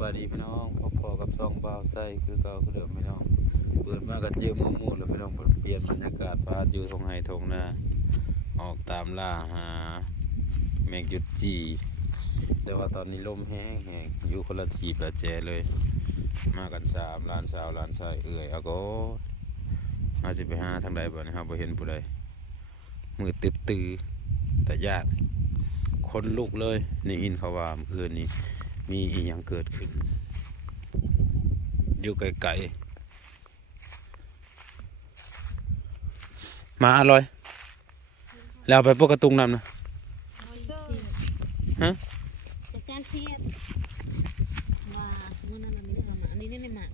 บาดีพี่น้องพบพอกับซองบ่าวไส้คือเก่าคือเดิมพี่น้องเปิดมาก็เจอมู่หมู่แล้วพี่น้องเปลี่ยนบรรยากาศพาอยู่ทงไห้ทงนาออกตามล่าหาแมงจุดจีแต่ว่าตอนนี้ลมแห้งแห้งอยู่คนละทีประแจเลย มากันสามล้านสาวล้านชายเอื่อยเอาก็มาสิไปหาทางใดบ่นะครับบ่เห็นผู้ใดมือตึ๊ดตือแต่ยากคนลุกเลยนี่อินเขาว่าเมื่อคืนนี้ มีอีหยังเกิดขึ้น อยู่ไกลๆมาอร่อย แล้วเอาไปพวกกระตุงนำนะฮะจากการเทียบว่าเมื่อนั้นเราไม่ได้ทำอะอันนี้นี่ในหมาก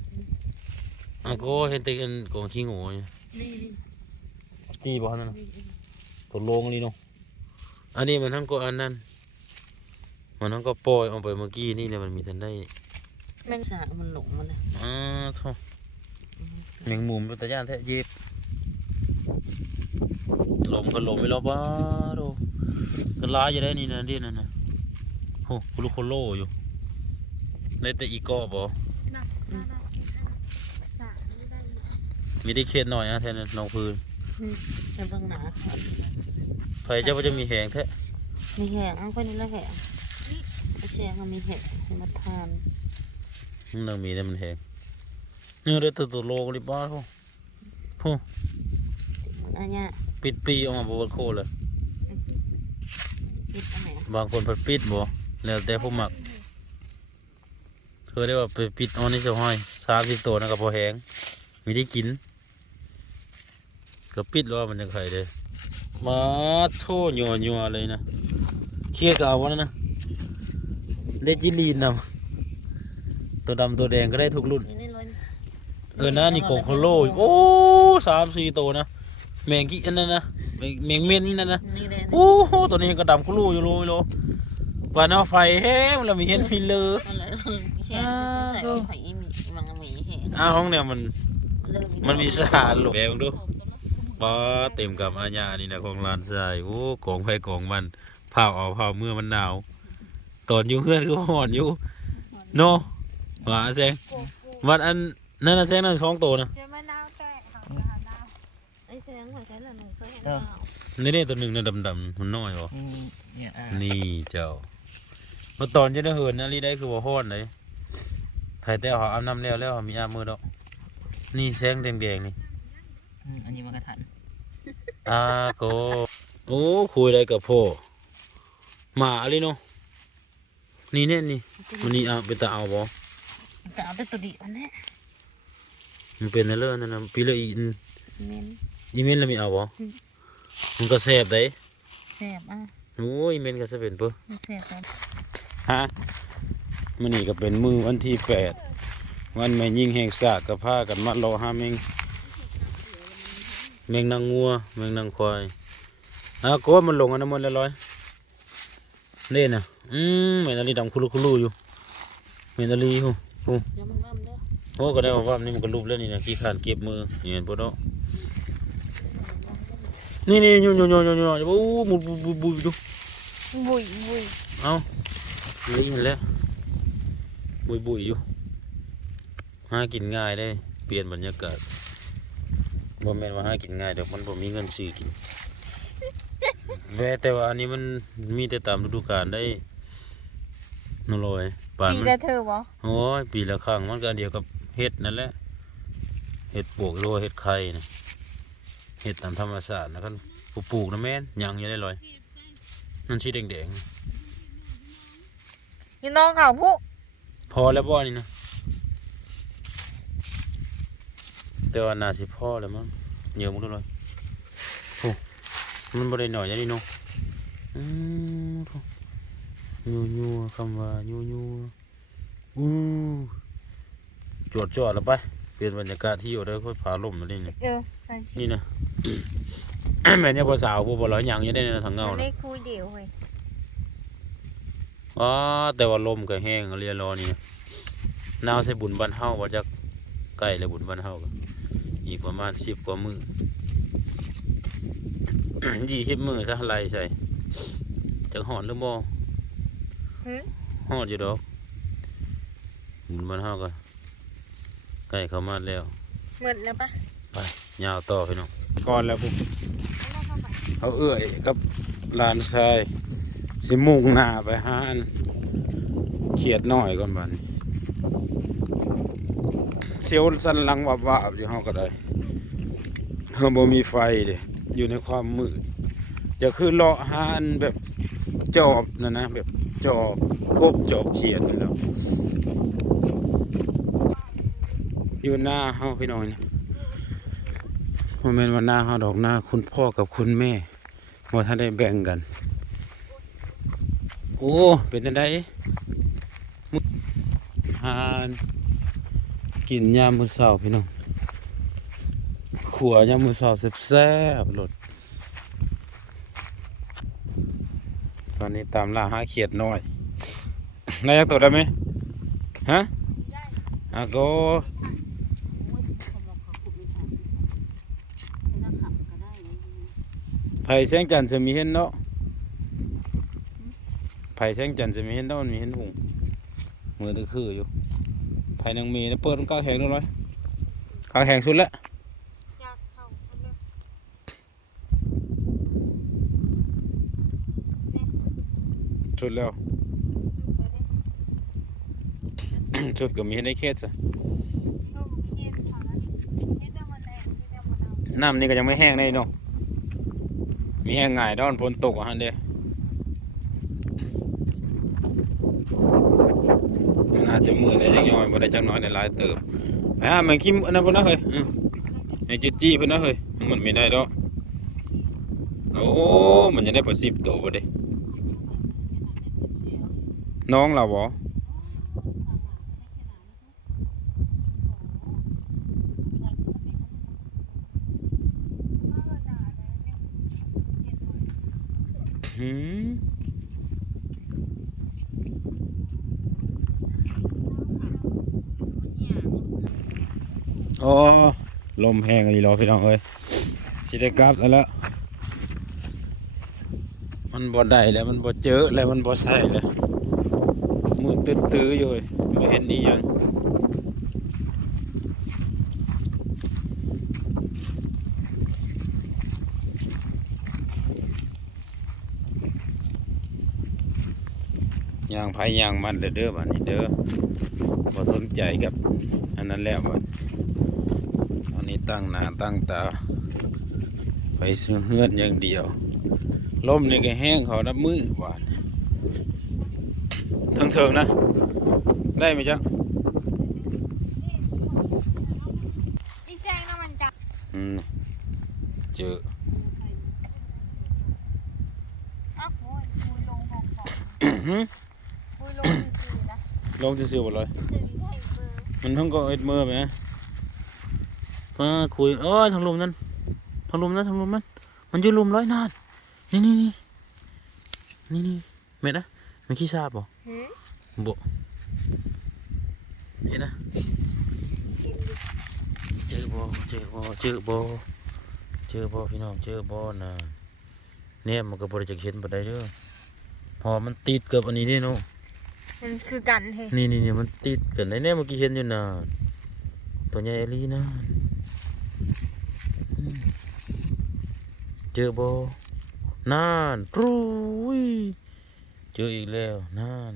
อะก็เห็นแติกันกองขี้งูอยู่นี่นี่ตีบ่นั่นน่ะนี่นี่ตัวโลงนี่เนาะอันนี้มันทั้งก็อันนั้น มันทั้งก็ปล่อยออกไปเมื่อกี้นี่เนี่ยมันมีทันได้แม่งสามันหลงมันเลยอ้าท่อแมงมุมเป็นตะย่านแท้เย็บลมก็ลมไปแล้วบ้าโดก็ร้ายอยู่ได้นี่นะเดียนั่นนะโอ้คุลุโคโลอยู่ได้แต่อีกอบ่มีได้เข็ดหน่อยอะแทนน้องพื้นในเบื้องหนาไฟเจ้าก็จะมีแหงแท้มีแหงอันคนนี้ละแหง ไอ้แชงก็มีแหงให้มาทานมันต้องมีได้มันแหงเนี่ยได้ตัวตัวโลกเลยบ้าโธ่โธ่อันเนี้ยปิดปีออกมาบวชโคเลยปิดอันไหนบางคนเพิ่นปิดบ่แล้วแต่ผู้มักเคยได้ว่าไปปิดออนนี่เสียห้อยสามสิบตัวนะก็พอแหงมีได้กิน ก็ปิดแล้วมันจะไข่เลยมาโทษยัวยัวๆเลยนะเครียดกับเอาวันนั้นนะ ได้จิลีนนำตัวดำตัวแดงก็ได้ทุกรุ่นนี่นี่ร้อยนี่เออนะนี่โกงโคโลอยู่โอ้สามสี่ตัวนะแมงกี้อันนั้นนะแมงแมงเม่นนั่นนะนี่เลยโอ้โหตัวนี้ก็ดำคุลูอยู่โลอยู่โลกว่าน้ำไฟแห้งแล้วมีเห็นฟิลเลอร์อะไรแชงใส่ไผ่มีมันมีแหงอ้าวห้องเนี่ยมันเริ่มมันมีสถานหลบแบงดูป้าเต็มกับอาญานี่นะของลานทรายโอ้กองไฟกองมันเผาเอาเผาเมื่อมันหนาว ตอนอยู่เพื่อนก็หอนอยู่โนหมาแซงวันอันนั่นนะแซงนั่นสองตัวนะจะมะนาวแต่เขาจะหานาวไอ้แชงเหมือนกันแหละหนึ่งโซ่แหงนี่นี่ตัวหนึ่งนะดำๆมันน้อยบ่อืมเนี่ยอะนี่เจ้าเมื่อตอนจะได้เหินนะรีได้คือว่าฮ้อนเลยถ่ายแต่เขาอาบน้ำแล้วแล้วมีอาบมือดอกนี่แสงแดงๆนี่อืมอันนี้มันกระทันอาโกโอ้คุยอะไรกับพ่อหมาอะไรเนาะ นี่เนี่ยนี่มันนี่เอาไปตาเอาบ่แต่เอาแต่ตัวดีอันนี้มันเป็นอะไรนั่นนะปีละอีนเม้นอีเมนแล้วมีเอาบ่อืมมันก็แสบได้แสบอะโอ้ยอีเมนก็จะเป็นเปิ้แสบครับฮะมันนี่ก็เป็นมือวันที่แปดวันแม่ยิ่งแห่งศาสตร์กับผ้ากันมัดรอห้าเมงแมงนางงัวแมงนางควายอะโกดมันลงอันนั้นหมันแล้วร้อย เล่นน่ะอืมแม่นาลีดำคุลุคุลุอยู่แม่นาลีหูอย่ามันมั่มเด้อโอ้ก็ได้ว่านี่มันก็รูปแล้วนี่นะขี้ขานเก็บมือนี่เห็นปะเนาะนี่นี่โยโยโยโยโยโอ้หมุนบุบบุบบุบดูบุยบุยเอาเลยเห็นแล้วบุยบุยอยู่หากินง่ายได้เปลี่ยนบรรยากาศบ่แม่นว่าหากินง่ายดอกมันบ่มีเงินซื้อกิน แม้แต่ว่าอันนี้มันมีแต่ตามฤดูกาลได้นั่นเลยปานปีมันละเธอบ่โอ้ยปีละครั้งมันก็อันเดียวกับเห็ดนั่นแหละเห็ดปลวกหรือว่าเห็ดไข่นะเห็ดตามธรรมชาตินะกันปลูกๆนะแม่นยังอยังได้ลอยนั่นชีแดงอยู่น้องเขาผู้ๆพอแล้วบ่นี่นะแต่ว่าน่าสิพอแล้วมั้งเยอะมั้งด้วยเลยโอ้ มันบ่ได้หน่อยอย่างนี้เนาะอืมโถ่ยัวยัวๆคำว่ายัวยัวๆอู้จวดจวดๆแล้วไป เปลี่ยนบรรยากาศที่อยู่ได้ค่อยพาลมมาดิเนี่ยเออไปสินี่นะแม่เนี่ยภาษาวผู้บ่ร้อยหยังอยังได้ในทางเงามันนะได้คุยเดียวเว้ยอ๋อแต่ว่าลมก็แห้งเรียรอนี่นะหนาวใส่บุญบ้านเฮาว่าจะใกล้เลยบุญบ้านเฮาก็อีกประมาณสิบกว่ามือ ยี่สิบมือซะไรใส่จักหอนหรือบ่หึหอดอยู่ดอกบุญบ้านเฮาก็ใกล้เข้ามาแล้วหมดแล้วปะไปยาวต่อพี่น้องก่อนแล้วพวกเอาเข้าไปเขาเอื้อยกับหลานชายสิมุ่งหน้าไปหาอันเขียดน้อยก่อนบัดนี้เสียวสันหลังวับวับอยู่เฮาก็ได้เฮาบ่มีไฟเด้ อยู่ในความมืดจะคือเลาะหาอันแบบจอบนั่นะแบบจอบกบจอบเขียดนี่แล้วอยู่หน้าเฮาพี่น้อยนี่บ่แม่นว่าหน้าเฮาดอกหน้าคุณพ่อกับคุณแม่ว่าท่านได้แบ่งกัน โอ้เป็นจังไดมุหานกินยามมื้อเช้าพี่น้อง ขัวยามือเช้าแซ่บๆรสตอนนี้ตามล่าหาเขียดน้อยนายอยากตัวได้ไหมฮะอาโกโอ้ยเขาบอกเขาขุดไม่ทันให้นักขับก็ไผ่แสงจันทร์จะมีเห็นเนาะไผ่แสงจันทร์จะมีเห็นเนาะมันมีเห็นหุงมือตะคืออยู่ไผ่นางมีนะเปิดมันกลางแหงดูเลยกลางแหงสุดแล้ว อยากเข้าคนเดียว สุดแล้ว สุดไปเด้สุดก็มีเห็นในเขตซะลูกเฮ็ดเท่านั้นเฮ็ดได้หมดแรงเฮ็ดได้หมดเอาน้ำนี่ก็ยังไม่แห้งเลยเนาะมีแห้งง่ายดอนฝนตกอะฮันเด้มันอาจจะมือได้จังย่อยบ่ได้จังน้อยได้หลายเติบไปหาแมงคิมอันนั้นพุ่นนะเฮ้ยอือไอ้จิจี้พุ่นนะเฮ้ยมันไม่ได้ดอกโอ้ มันจะได้ประสิบตัวบ่เด้ น้องเราบ่มาก็ด่าได้เหน่อยหืมอ๋อลมแห้งอีหลอพี่น้องเอ้ยสิได้กลับแล้วมันบ่ได้แล้วมันบ่เจอแล้วมันบ่ใส่แล้ว ตื้อๆอยู่เว้ยบ่เห็นอีหยังย่างไผย่างมันเด้อเด้อบัดนี้เด้อบ่สนใจกับอันนั้นแล้วบัดอันนี้ตั้งหน้าตั้งตา ไปซื้อเฮือนอย่างเดียวลมนี่ก็แห้งเขานับมือหวาน เทิงนะ ได้ไหมจ๊ะอีแจ้งน้ำมันจับอืมเจออ้าวโอ้ยคุยลงของของหืมคุยลงซื่อนะลงจะซื้อๆหมดเลย ซื่อได้เบอร์มันเพิ่งก็เอ็ดมือไหมมาคุยโอ้ยทางลุมนั่นทางลุมนั่นทางลุมนั่นมันอยู่ลุมร้อยนานนี่นี่นี่นี่นี่เม็ดนะมันขี้ซาบบ่หืม บ่เห็นนะกินดิเจอบ่เจอบ่เจอบ่เจอบ่พี่น้องเจอบ่นะเนี่ยมันก็บ่ได้จักเห็นบ่ได้เด้อพอมันติดกับอันนี้นี่เนาะมันคือกันเฮ้ยนี่นี่นี่มันติดกันได้เนี่ยเมื่อกี้เห็นอยู่นะตัวใหญ่อหลีนะอืมเจอบ่นานปรุย เจออีกแล้วนาน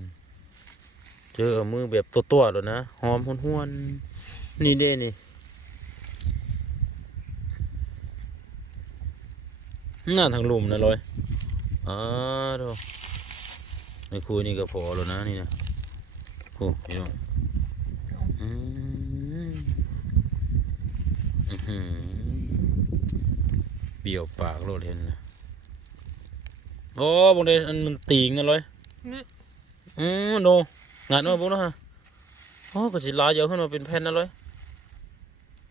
เจอเอามือแบบตัวๆแล้วนะหอมหวนๆนี่เด้นี่น่าทางหลุมนะลอยอ๋อดูในคุยนี่ก็พอแล้วนะนี่นะโอ้พี่น้องอืมอื้อหือเปรี้ยวปากโลดเห็นนะ โอ้บางเดอันมันตีงนะลอยนี่อืมโนงานมาบุ้นะฮะโอ้ก็สิลายเยอะขึ้นมาเป็นแผ่นนะลอย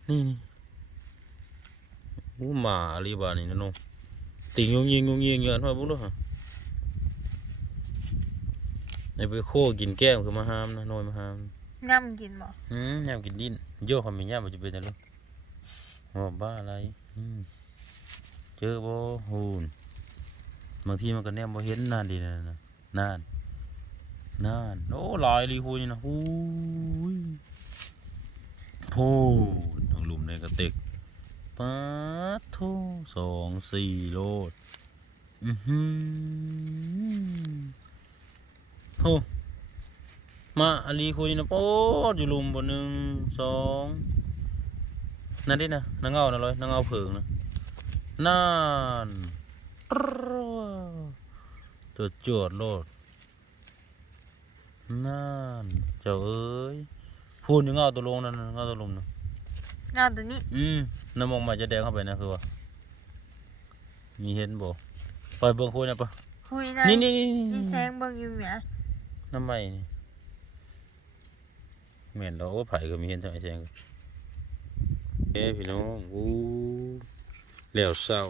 นี่นี่อู้หมาอะไรบ้านี่นะโนติงยงยิงยงยิงเงินมาบุ้งด้วยฮะไอ้ไปโคกินแก้มคือมาหามนะน้อยมาหามน้ำกินบ่อืมยามกินดินโยกความมีย่ามมันจะเป็นอะไรโอ้บ้าอะไรอืมเจอบ่ฮูน บางทีมันก็แนมบ่เห็นนานดีนะนะนานนานโอ้ลายลีฮูนี่นะฮูยพูนทางหลุมในกระติกปัดโทสองสี่โลดอือหือโหมาอาลีคุยนะโป๊ดอยู่หลุมบนหนึ่งสองนั่นดินะนางเงานะเลยนางเงาเผิงนะนั่น ตัวจวดโลดนั่นเจ้าเอ้ยพูนอยู่เงาตัวลงนั่นเงาตัวลมนะงาตัวนี้ อืมน้ำมองมาจะแดงเข้าไปนะคือว่า มีเห็นบ่ไปเบิ่งคุยนะปะคุยในนี่นี่นี่นี่แสงเบิ่งอยู่แหมน้ำใหม่นี่แม่นเราโอ้ไผ่ก็มีเห็นจังไอ้แจงเอ้พี่น้องอู้แล้วเศร้า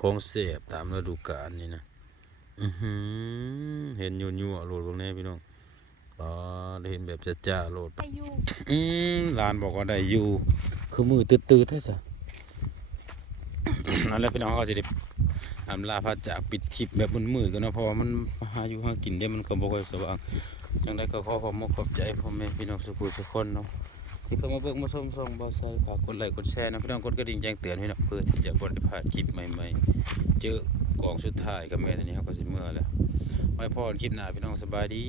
ของเสียบตามฤดูกาลนี่นะอือหือเห็นยั่วยั่วๆโหลดตรงนี้พี่น้องอ๋อได้เห็นแบบจ้าๆโหลดไปอยู่อืมหลานบอกว่าได้อยู่คือมือตื้อๆแท้ซะนั่นแหละพี่น้องเขาก็จะได้อำลาพระจากปิดคลิปแบบมืดๆกันเนาะเพราะว่ามันหาอยู่หากินเดี๋ยวมันก็บ่ค่อยสว่างจังไดก็ขอขอบคุณขอบใจพ่อแม่พี่น้องสุขุทุกคนเนาะ ที่เพิ่มาเบิ่งมาชมส่องบอสไซฝากกดไลค์กดแชร์นะพี่น้องกดกระดิ่งแจ้งเตือนพี่น้องเพื่อที่จะบ่ได้พลาดคลิปใหม่ๆ เจอกองสุดท้ายกับแม่ตอนนี้ครับก็สิเมื่อแล้วไว้พอนคลิปหน้าพี่น้องสบายดี